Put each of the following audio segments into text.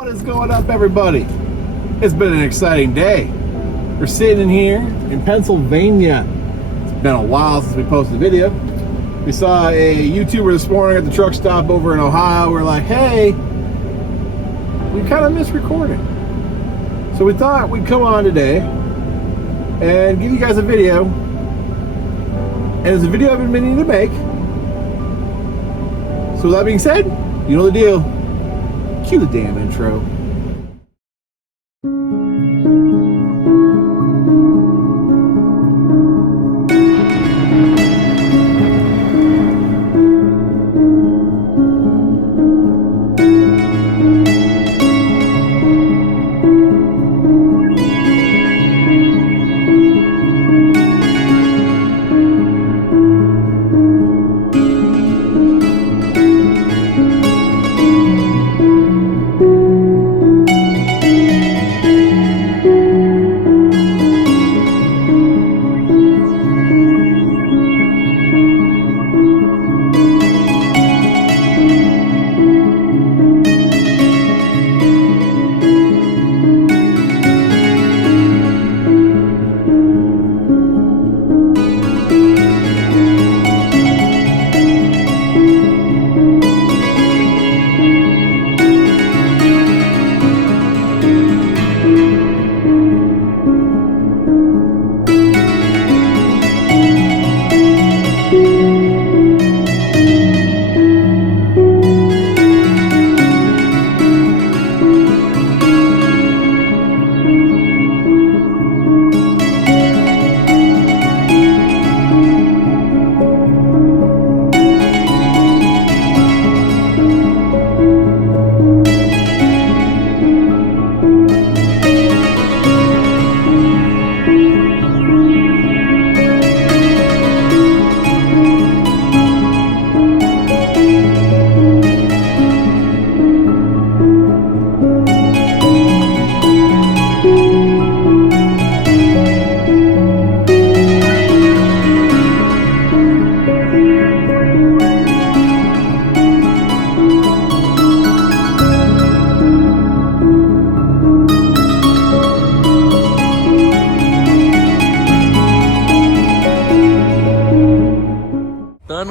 What is going up, everybody? It's been an exciting day. We're sitting in here in Pennsylvania. It's been a while since we posted a video. We saw a YouTuber this morning at the truck stop over in Ohio. We're like, hey, we kind of missed recording. So we thought we'd come on today and give you guys a video. And it's a video I've been meaning to make. So with that being said, you know the deal. Cue the damn intro.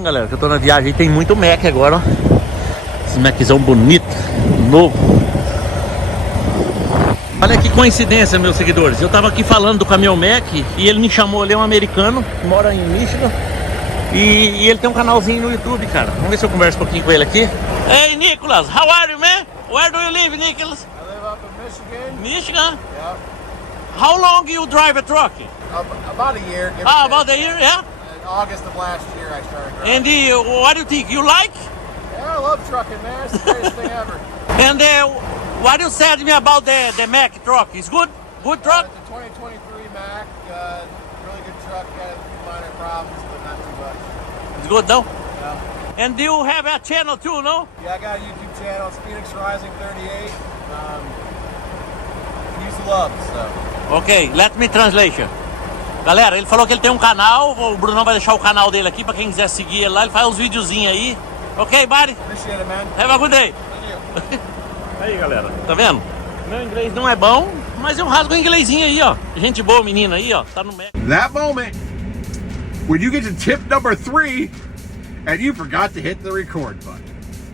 Galera, que eu tô na viagem, tem muito Mac agora, ó. Esse Maczão bonito, novo. Olha que coincidência, meus seguidores. Eu tava aqui falando do caminhão Mac e ele me chamou. Ele é um americano, mora em Michigan e ele tem um canalzinho no YouTube, cara. Vamos ver se eu converso um pouquinho com ele aqui. Hey Nicholas, how are you, man? Where do you live, Nicholas? I live up in Michigan. Michigan? Yeah. How long you drive a truck? About a year. About a year, yeah? In August of last year I started And driving. what do you think? You like? Yeah, I love trucking, man. It's the greatest thing ever. And what you said to me about the Mack truck? Is good? Good truck? It's a 2023 Mac. Really good truck. Got a few minor problems, but not too much. It's good, no? Yeah. And do you have a channel too, no? Yeah, I got a YouTube channel. It's Phoenix Rising 38. Use the love, so. Ok, let me translation. Galera, ele falou que ele tem um canal. O Brunão vai deixar o canal dele aqui pra quem quiser seguir ele lá. Ele faz uns videozinhos aí. Ok, buddy? Appreciate it, man. Have a good day. Thank you. Aí, galera, tá vendo? Meu inglês não é bom, mas eu rasgo o inglesinho aí, ó. Gente boa, menina aí, ó. Tá no Mac. That moment when you get to tip number 3 and you forgot to hit the record button.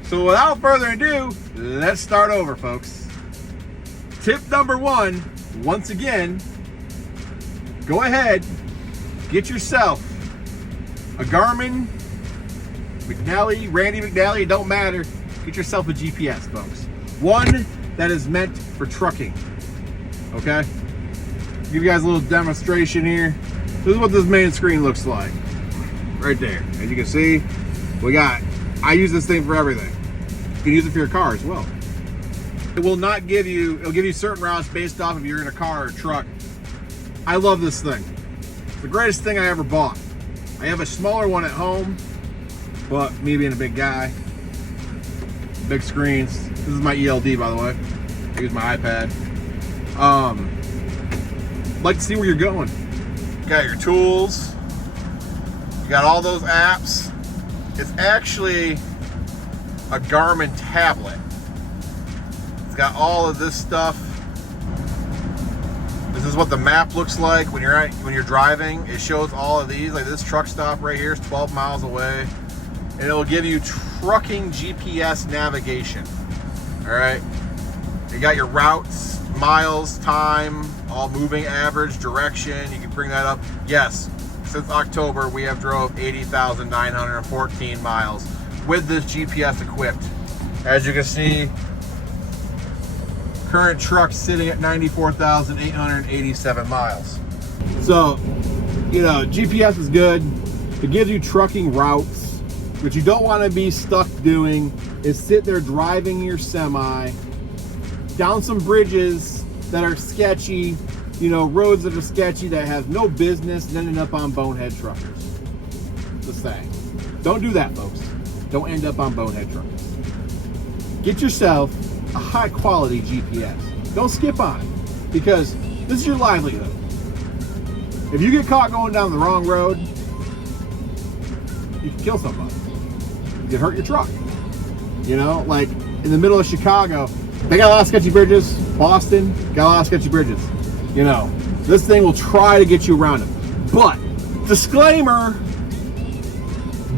So without further ado, let's start over, folks. Tip number 1, once again, go ahead, get yourself a Garmin, McNally, Randy McNally, it don't matter. Get yourself a GPS, folks. One that is meant for trucking, okay? Give you guys a little demonstration here. This is what this main screen looks like. Right there. As you can see, I use this thing for everything. You can use it for your car as well. It will not give you, it'll give you certain routes based off if you're in a car or a truck. I love this thing. It's the greatest thing I ever bought. I have a smaller one at home, but me being a big guy, big screens. This is my ELD, by the way. I use my iPad. Like to see where you're going. You got your tools. You got all those apps. It's actually a Garmin tablet. It's It's got all of this stuff. This is what the map looks like when you're driving. It shows all of these. Like this truck stop right here is 12 miles away, and it will give you trucking GPS navigation. All right, you got your routes, miles, time, all moving average, direction. You can bring that up. Yes, since October we have drove 80,914 miles with this GPS equipped. As you can see, current truck sitting at 94,887 miles. So, you know, GPS is good. It gives you trucking routes. What you don't want to be stuck doing is sit there driving your semi down some bridges that are sketchy, you know, roads that are sketchy that have no business and ending up on bonehead truckers. Just saying. Don't do that, folks. Don't end up on bonehead truckers. Get yourself a high quality GPS. Don't skip on it, because this is your livelihood. If you get caught going down the wrong road, you can kill somebody. You can hurt your truck. You know, like in the middle of Chicago, they got a lot of sketchy bridges. Boston got a lot of sketchy bridges. You know, this thing will try to get you around them. But, disclaimer,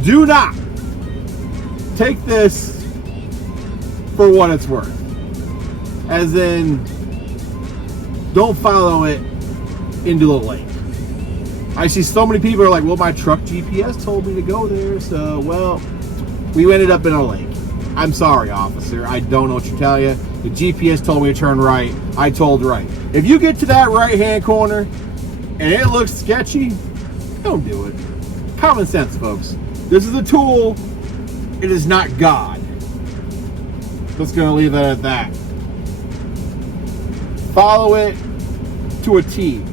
do not take this for what it's worth. As in, don't follow it into the lake. I see so many people are like, well, my truck GPS told me to go there, so, well, we ended up in a lake. I'm sorry, officer. I don't know what to tell you. The GPS told me to turn right. I told right. If you get to that right-hand corner and it looks sketchy, don't do it. Common sense, folks. This is a tool. It is not God. Just going to leave it at that. Follow it to a T.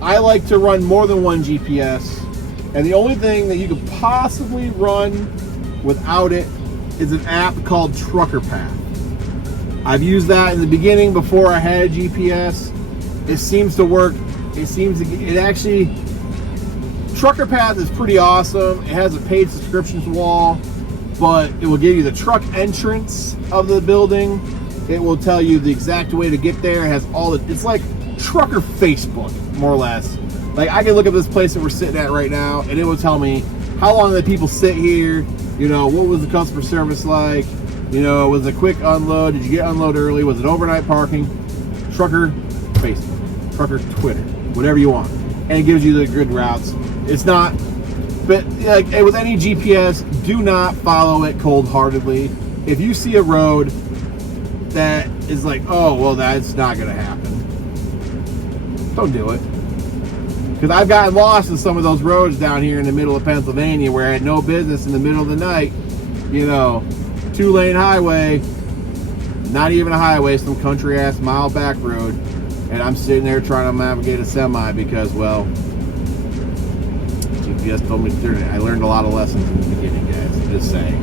I like to run more than one GPS, and the only thing that you could possibly run without it is an app called Trucker Path. I've used that in the beginning before I had a GPS. It seems to work. It actually, Trucker Path is pretty awesome. It has a paid subscriptions wall, but it will give you the truck entrance of the building. It will tell you the exact way to get there. It has all the, it's like trucker Facebook, more or less. Like I can look at this place that we're sitting at right now, and it will tell me how long did people sit here, you know, what was the customer service like, you know, was it a quick unload, did you get unload early, was it overnight parking, trucker Facebook, trucker Twitter, whatever you want. And it gives you the good routes. It's not, but like with any GPS, do not follow it cold-heartedly. If you see a road that is like, oh, well, that's not going to happen, don't do it. Because I've gotten lost in some of those roads down here in the middle of Pennsylvania where I had no business in the middle of the night. You know, 2-lane highway, not even a highway, some country-ass mile back road. And I'm sitting there trying to navigate a semi because, well, GPS told me to turn it. I learned a lot of lessons in the beginning, guys. I'm just saying.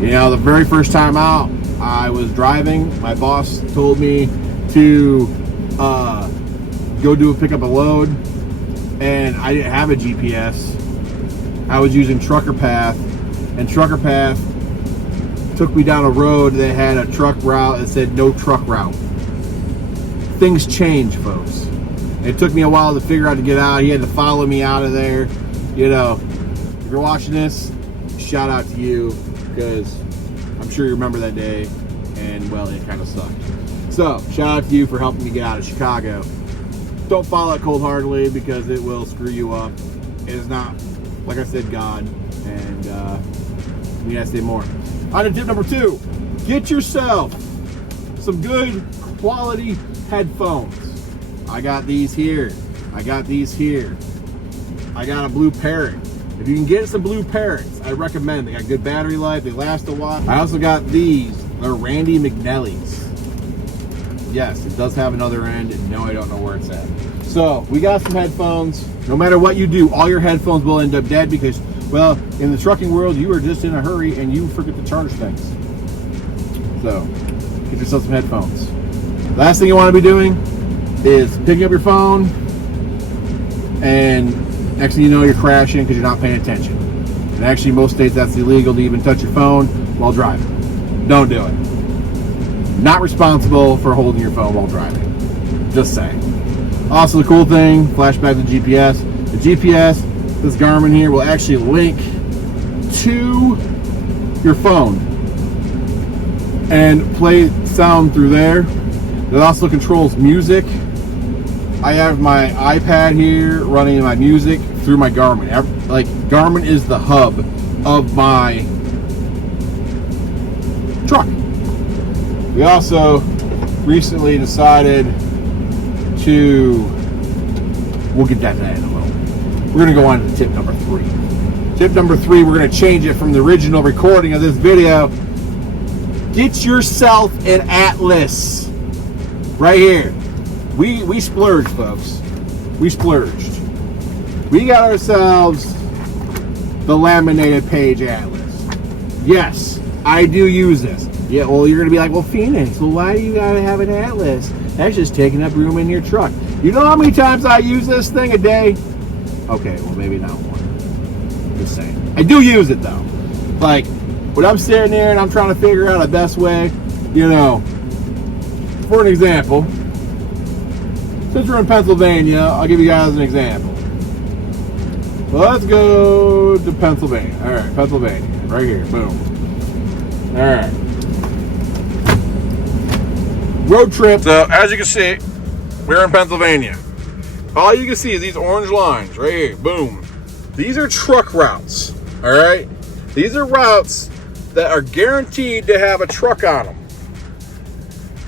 You know, the very first time out, I was driving. My boss told me to go pick up a load, and I didn't have a GPS. I was using Trucker Path, and Trucker Path took me down a road that had a truck route that said no truck route. Things change, folks. It took me a while to figure out to get out. He had to follow me out of there. You know, if you're watching this, shout out to you, because I'm sure you remember that day, and well, it kind of sucked. So, shout out to you for helping me get out of Chicago. Don't follow it cold-heartedly because it will screw you up. It is not, like I said, God, and we gotta say more. On to tip number 2, get yourself some good quality headphones. I got these here. I got these here. I got a Blue Parrot. If you can get some Blue Parrots, I recommend. They got good battery life. They last a while. I also got these. They're Randy McNelly's. Yes, it does have another end, and no, I don't know where it's at. So, we got some headphones. No matter what you do, all your headphones will end up dead because, well, in the trucking world, you are just in a hurry and you forget to charge things. So, get yourself some headphones. Last thing you want to be doing is picking up your phone, and next thing you know, you're crashing because you're not paying attention. And actually, most states that's illegal to even touch your phone while driving. Don't do it. Not responsible for holding your phone while driving. Just saying. Also, the cool thing, flashback to the GPS. The GPS, this Garmin here, will actually link to your phone and play sound through there. It also controls music. I have my iPad here running my music through my Garmin. Like, Garmin is the hub of my truck. We also recently decided to, we'll get that in a moment. We're gonna go on to tip number 3. Tip number 3, we're gonna change it from the original recording of this video. Get yourself an Atlas. Right here. We splurged, folks. We splurged. We got ourselves the laminated page Atlas. Yes, I do use this. Yeah, well, you're gonna be like, well, Phoenix, well, why do you gotta have an Atlas? That's just taking up room in your truck. You know how many times I use this thing a day? Okay, well, maybe not one. Just saying. I do use it though. Like, when I'm sitting there and I'm trying to figure out the best way, you know, for an example, since we're in Pennsylvania, I'll give you guys an example. Let's go to Pennsylvania. All right, Pennsylvania, right here, boom. All right. Road trip. So, as you can see, we're in Pennsylvania. All you can see is these orange lines right here, boom. These are truck routes, all right? These are routes that are guaranteed to have a truck on them.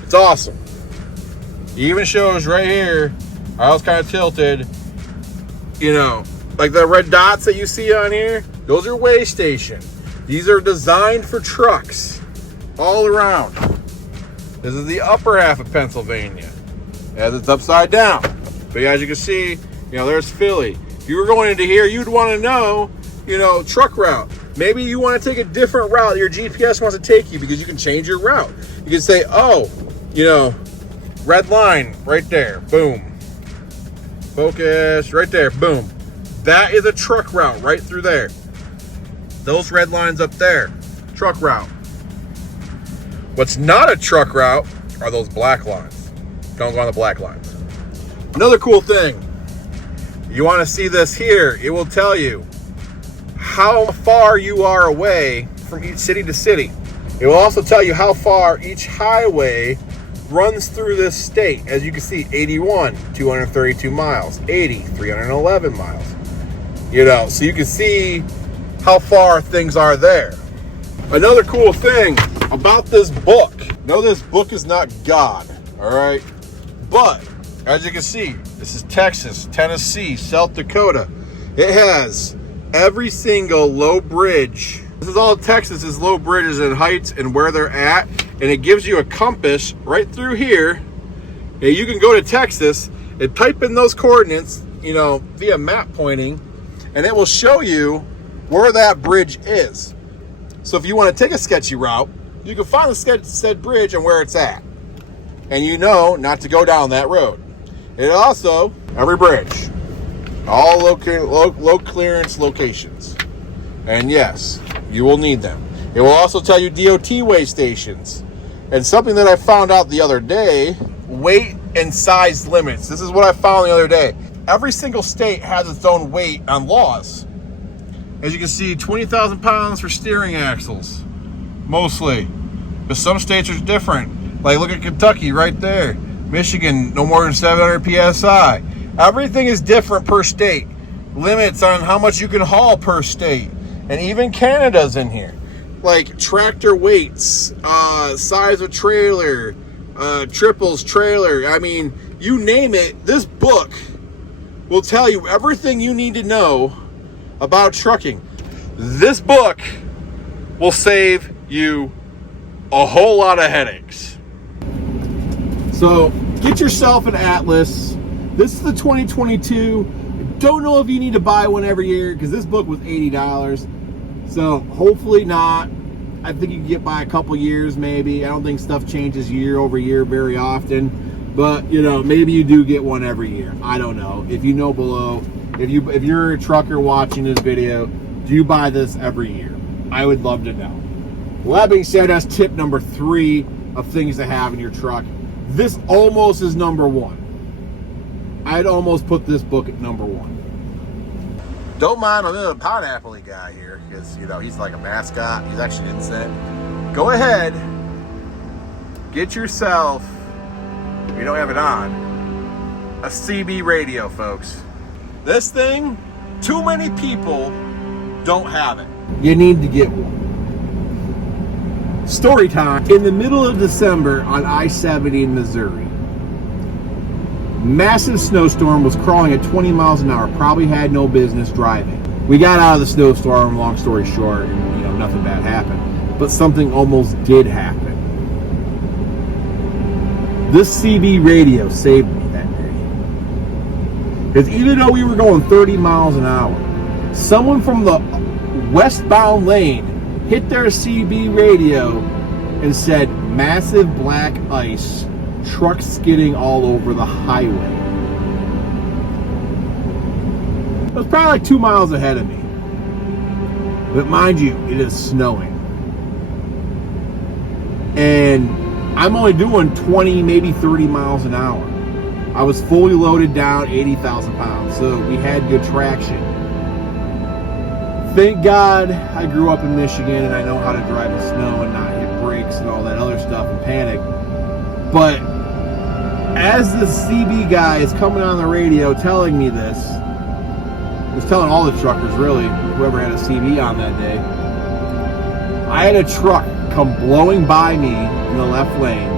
It's awesome. It even shows right here, I was kind of tilted, you know, like the red dots that you see on here, those are way station. These are designed for trucks all around. This is the upper half of Pennsylvania, as it's upside down. But as you can see, you know, there's Philly. If you were going into here, you'd want to know, you know, truck route. Maybe you want to take a different route your GPS wants to take you, because you can change your route. You can say, oh, you know, red line right there, boom. Focus right there, boom. That is a truck route right through there. Those red lines up there, truck route. What's not a truck route are those black lines. Don't go on the black lines. Another cool thing, you want to see this here, it will tell you how far you are away from each city to city. It will also tell you how far each highway runs through this state. As you can see, 81, 232 miles, 80, 311 miles. You know, so you can see how far things are there. Another cool thing about this book, no, this book is not God, all right? But, as you can see, this is Texas, Tennessee, South Dakota. It has every single low bridge. This is all Texas is low bridges and heights and where they're at. And it gives you a compass right through here. And you can go to Texas and type in those coordinates, you know, via map pointing, and it will show you where that bridge is. So if you want to take a sketchy route, you can find the said bridge and where it's at. And you know not to go down that road. It also, every bridge, all low clearance locations. And yes, you will need them. It will also tell you DOT way stations. And something that I found out the other day, weight and size limits. This is what I found the other day. Every single state has its own weight on laws. As you can see, 20,000 pounds for steering axles, mostly. But some states are different. Like look at Kentucky right there. Michigan, no more than 700 PSI. Everything is different per state. Limits on how much you can haul per state. And even Canada's in here. Like tractor weights, size of trailer, triples trailer. I mean, you name it, this book will tell you everything you need to know about trucking. This book will save you a whole lot of headaches. So get yourself an Atlas. This is the 2022. Don't know if you need to buy one every year because this book was $80. So hopefully not. I think you can get by a couple years maybe. I don't think stuff changes year over year very often. But you know, maybe you do get one every year. I don't know. If you know below, if you're a trucker watching this video, do you buy this every year? I would love to know. Well, that being said, that's tip number 3. of things to have in your truck. This almost is number one. I'd almost put this book at number one. Don't mind a little pineapple guy here, because, you know, he's like a mascot. He's actually innocent. Go ahead, get yourself, if you don't have it on, a CB radio, folks. This thing, too many people don't have it. You need to get one. Story time. In the middle of December on I-70 in Missouri, massive snowstorm, was crawling at 20 miles an hour. Probably had no business driving. We got out of the snowstorm, long story short, and, you know, nothing bad happened. But something almost did happen. This CB radio saved me that day. Because even though we were going 30 miles an hour, someone from the westbound lane hit their CB radio and said, massive black ice, trucks skidding all over the highway. It was probably like 2 miles ahead of me. But mind you, it is snowing. And I'm only doing 20, maybe 30 miles an hour. I was fully loaded down, 80,000 pounds. So we had good traction. Thank God I grew up in Michigan and I know how to drive in snow and not hit brakes and all that other stuff and panic. But as the CB guy is coming on the radio telling me this, he was telling all the truckers really, whoever had a CB on that day, I had a truck come blowing by me in the left lane,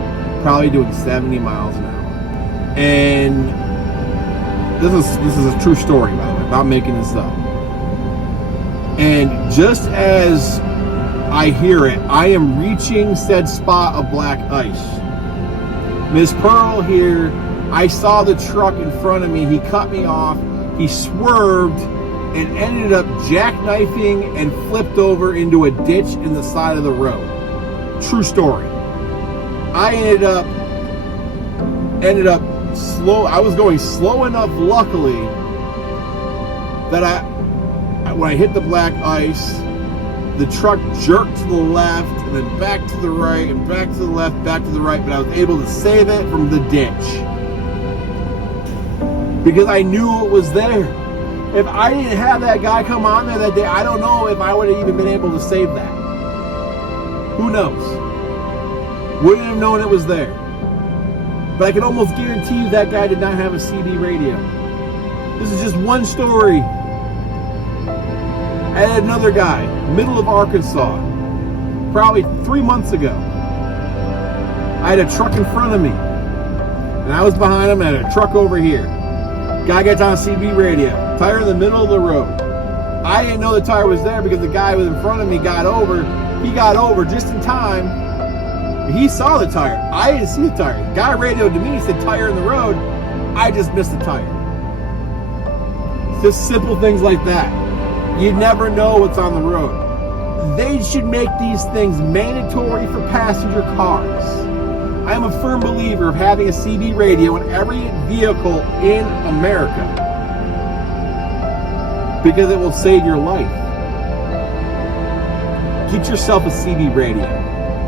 probably doing 70 miles an hour. And this is a true story, by the way, I'm not making this up. And just as I hear it, I am reaching said spot of black ice. Ms. Pearl here, I saw the truck in front of me, he cut me off, he swerved and ended up jackknifing and flipped over into a ditch in the side of the road. True story. I ended up slow. I was going slow enough, luckily, that when I hit the black ice, the truck jerked to the left and then back to the right and back to the left, back to the right, but I was able to save it from the ditch because I knew it was there. If I didn't have that guy come on there that day, I don't know if I would have even been able to save that. Who knows? Wouldn't have known it was there. But I can almost guarantee you that guy did not have a CB radio. This is just one story. I had another guy, middle of Arkansas, probably 3 months ago. I had a truck in front of me, and I was behind him, and I had a truck over here. Guy gets on CB radio, tire in the middle of the road. I didn't know the tire was there because the guy was in front of me got over. He got over just in time. He saw the tire. I didn't see the tire. The guy radioed to me, said tire in the road. I just missed the tire. Just simple things like that. You never know what's on the road. They should make these things mandatory for passenger cars. I am a firm believer of having a CB radio in every vehicle in America because it will save your life. Get yourself a CB radio.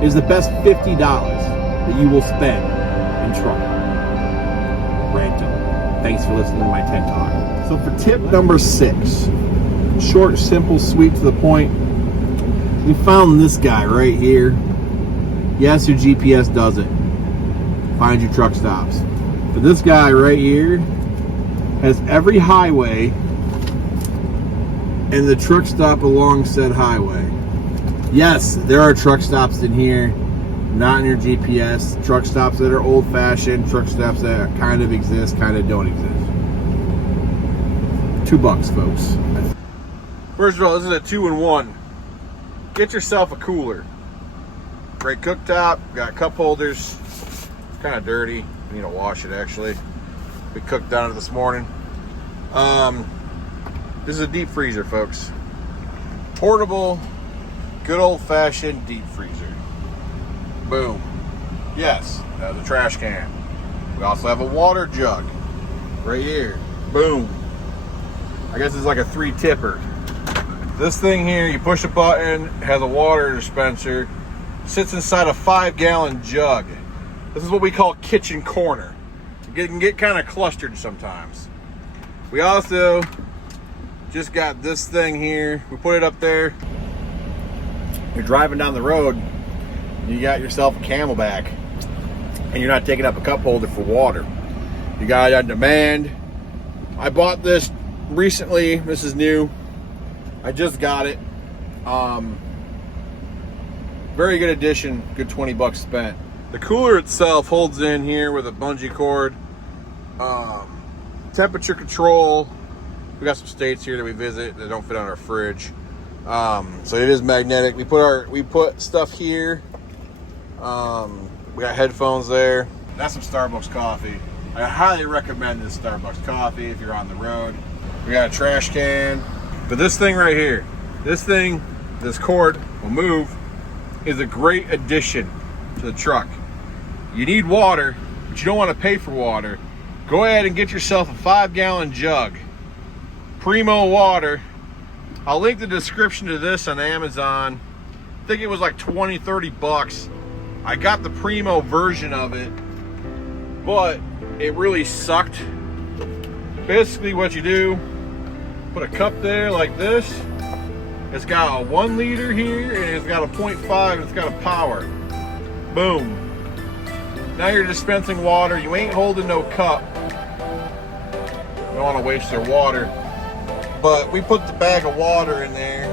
It is the best $50 that you will spend in truck rental. Thanks for listening to my TED Talk. So for tip number 6, short, simple, sweet, to the point. We found this guy right here. Yes, your GPS does it. Find your truck stops. But this guy right here has every highway and the truck stop along said highway. Yes, there are truck stops in here, not in your GPS. Truck stops that are old-fashioned, truck stops that kind of exist, kind of don't exist. $2, folks. First of all, this is a 2-in-1. Get yourself a cooler. Great cooktop, got cup holders. It's kind of dirty. I need to wash it actually. We cooked on it this morning. This is a deep freezer, folks. Portable, good old-fashioned deep freezer. Boom. Yes, the trash can. We also have a water jug right here. Boom. I guess it's like a 3-tipper. This thing here, you push a button, it has a water dispenser. sits inside a 5-gallon jug. This is what we call kitchen corner. It can get kind of clustered sometimes. We also just got this thing here. We put it up there. You're driving down the road, you got yourself a Camelback, and you're not taking up a cup holder for water. You got it on demand. I bought this recently. This is new. I just got it. Very good addition. Good 20 bucks spent. The cooler itself holds in here with a bungee cord. Temperature control. We got some states here that we visit that don't fit on our fridge. So it is magnetic. We put stuff here. We got headphones there. That's some Starbucks coffee. I highly recommend this Starbucks coffee if you're on the road. We got a trash can. But this thing right here, this cord will move, is a great addition to the truck. You need water, but you don't want to pay for water. Go ahead and get yourself a 5-gallon jug. Primo water. I'll link the description to this on Amazon. I think it was like 20, 30 bucks. I got the Primo version of it, but it really sucked. Basically what you do, put a cup there like this. It's got a 1 liter here, and it's got a 0.5, and it's got a power. Boom. Now you're dispensing water. You ain't holding no cup. You don't want to waste your water. But we put the bag of water in there,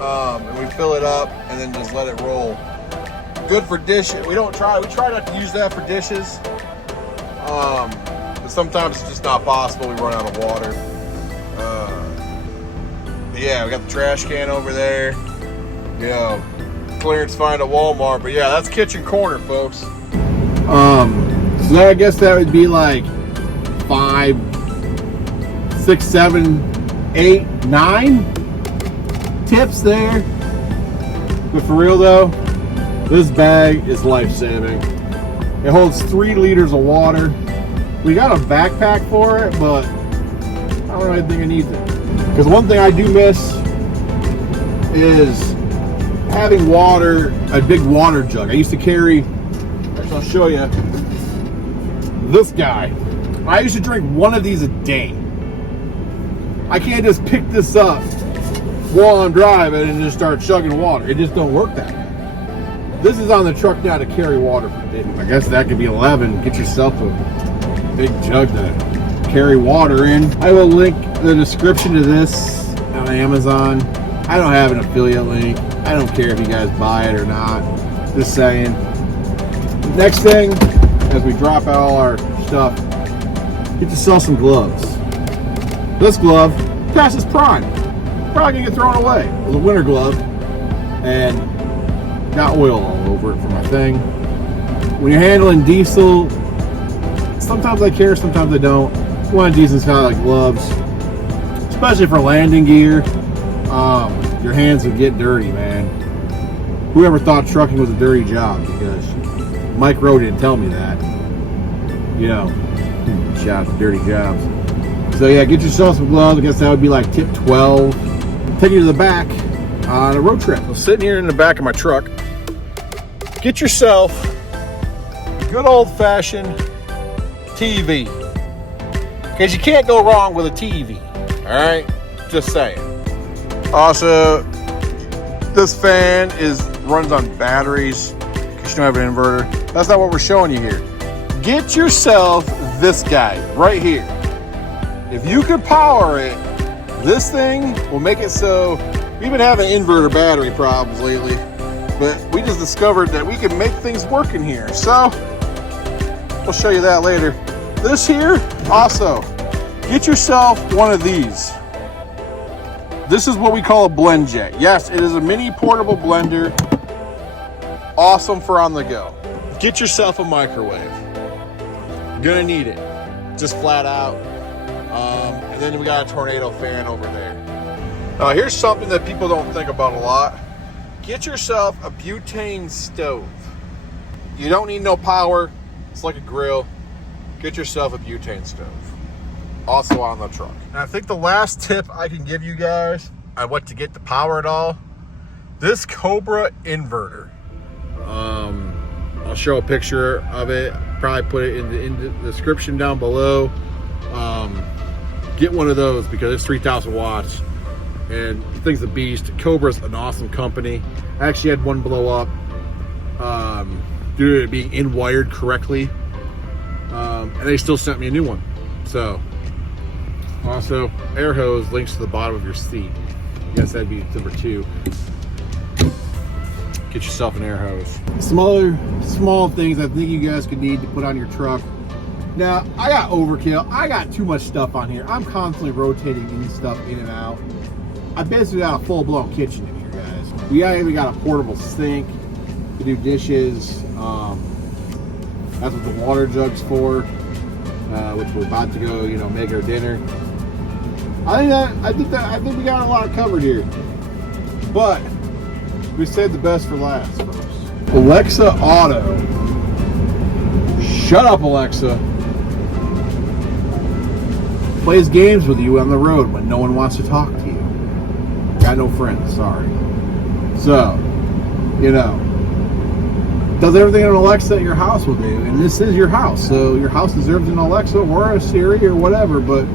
and we fill it up, and then just let it roll. Good for dishes. We try not to use that for dishes. But sometimes it's just not possible. We run out of water. Yeah, we got the trash can over there. Clearance find at Walmart. But yeah, that's kitchen corner, folks. So I guess that would be like 5, 6, 7, 8, 9 tips there. But for real though, this bag is life-saving. It holds 3 liters of water. We got a backpack for it, but I don't really think it needs it. Because one thing I do miss is having water, a big water jug. I used to carry, I'll show you, this guy. I used to drink 1 of these a day. I can't just pick this up while I'm driving and just start chugging water. It just don't work that way. This is on the truck now to carry water for days. I guess that could be 11. Get yourself a big jug to carry water in. I will link the description to this on Amazon. I don't have an affiliate link. I don't care if you guys buy it or not. Just saying. Next thing, as we drop out all our stuff, get to sell some gloves. This glove passes prime. Probably gonna get thrown away. It was a winter glove and got oil all over it for my thing. When you're handling diesel, sometimes I care, sometimes I don't. You want a decent style of gloves, especially for landing gear. Your hands would get dirty, man. Whoever thought trucking was a dirty job? Because Mike Rowe didn't tell me that. Shout out to dirty jobs. So yeah, get yourself some gloves. I guess that would be like tip 12. Take you to the back on a road trip. So sitting here in the back of my truck, get yourself a good old-fashioned TV. Because you can't go wrong with a TV. Alright? Just saying. Also, this fan runs on batteries. Because you don't have an inverter. That's not what we're showing you here. Get yourself this guy right here. If you could power it, this thing will make it so we've been having inverter battery problems lately, but we just discovered that we can make things work in here. So we'll show you that later. This here, also, get yourself one of these. This is what we call a blend jet. Yes, it is a mini portable blender. Awesome for on the go. Get yourself a microwave. You're gonna need it, just flat out. And then we got a tornado fan over there. Here's something that people don't think about a lot. Get yourself a butane stove. You don't need no power. It's like a grill. Get yourself a butane stove. Also on the truck. And I think the last tip I can give you guys on what to get to power it all, this Cobra Inverter. I'll show a picture of it. Probably put it in the description down below. Get one of those because it's 3,000 watts and the thing's a beast. Cobra's an awesome company. I actually had one blow up due to it being in-wired correctly, and they still sent me a new one. So, also, air hose links to the bottom of your seat. I guess that'd be number 2. Get yourself an air hose. Some other small things I think you guys could need to put on your truck. Now, I got overkill. I got too much stuff on here. I'm constantly rotating these stuff in and out. I basically got a full-blown kitchen in here, guys. We even got a portable sink to do dishes. That's what the water jug's for, which we're about to go, make our dinner. I think we got a lot covered here. But we saved the best for last, folks. Alexa Auto. Shut up, Alexa. Plays games with you on the road when no one wants to talk to you. Got no friends, sorry. So, does everything an Alexa at your house will do. And this is your house. So your house deserves an Alexa or a Siri or whatever. But,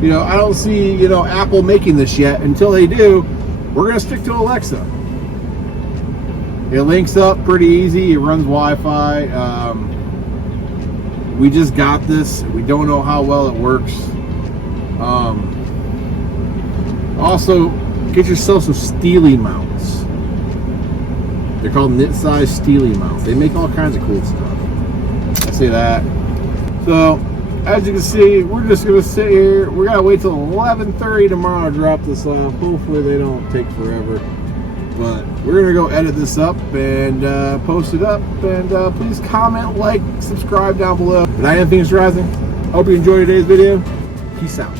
I don't see, Apple making this yet. Until they do, we're going to stick to Alexa. It links up pretty easy. It runs Wi-Fi. We just got this. We don't know how well it works. Also, get yourself some Steely mounts. They're called knit size Steely mounts. They make all kinds of cool stuff. I say that. So, as you can see, we're just going to sit here. We're going to wait till 11:30 tomorrow to drop this off. Hopefully they don't take forever. But we're going to go edit this up and post it up. And please comment, like, subscribe down below. But I am Phoenix Rising. Hope you enjoyed today's video. Peace out.